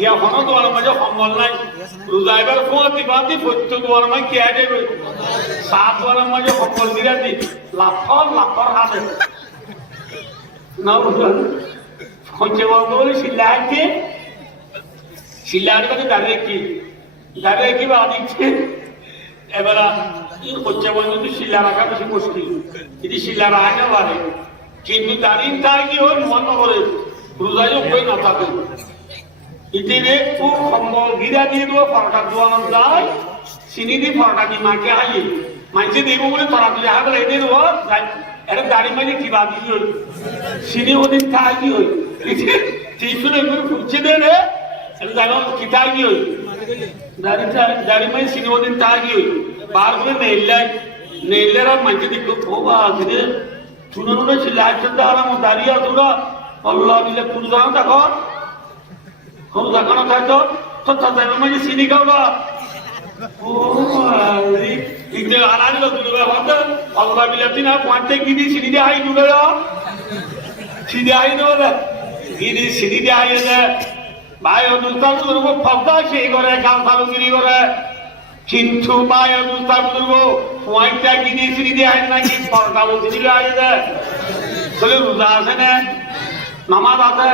ইয়া হন তোমার মাঝে সম্বল নাই। রোজা এবার কোন দিবাতি সত্য তোমার মাঝে কে দেবে সাত তোমার মাঝে সম্বল দিরা দি লাফর লাফর হাতে। না বুঝলেন হচ্ছে বলে শিল্লা আছে শিল্লা আটকে দাঁড়িয়ে কি? দাঁড়িয়ে কি বা দিচ্ছে এবার হচ্ছে বলতে শিল্লা রাখা বেশি মুশকিল। যদি শিল্লা রাখা না পারে, কিন্তু দাঁড়িয়ে তার কি হয় মন করে। রোজায় উপায় না থাকে? ইতিনে খুব সম্বল গিরা দিয়ে দেবো পরোটা দোয়ানো যায় চিনি দি পরোটা দি মাকে হাইয়ে মাইছে দিব বলে তরা তুলে হাতে এনে দেবো এটা দাড়ি মাঝে কিবা দিয়ে হই চিনি ওদিন খাই কি হই টিউশন এগুলো ফুটছে দে রে। এটা জানো কিতা কি হই দাড়ি দাড়ি মাঝে চিনি ওদিন তা কি হই বার করে নেইলাই নেইলেরা মাইছে দিক খোবা আছে শুনে শুনে ছিল একজন দাঁড়া দাঁড়িয়ে তোরা আল্লাহ দিলে পুরো জানো দেখো không ra con thay tốt tốt thật là mấy cái xin đi câu đó đi thì giờ anh ăn được tụi bạn đó ông bà bị lập tin nào quan tâm cái đi xin đi hay tụi đó xin đi hay nữa đó cái đi xin đi hay đó ভাই অনুষ্ঠান করব ফবদা সেই করে গাল ফালুগিরি করে কিন্তু ভাই অনুষ্ঠান করব পয়েন্টটা কিনে সিঁড়ি দিয়ে হয় নাকি পরটা বলতে দিলে হয় বলে রোজা আছে না নামাজ আছে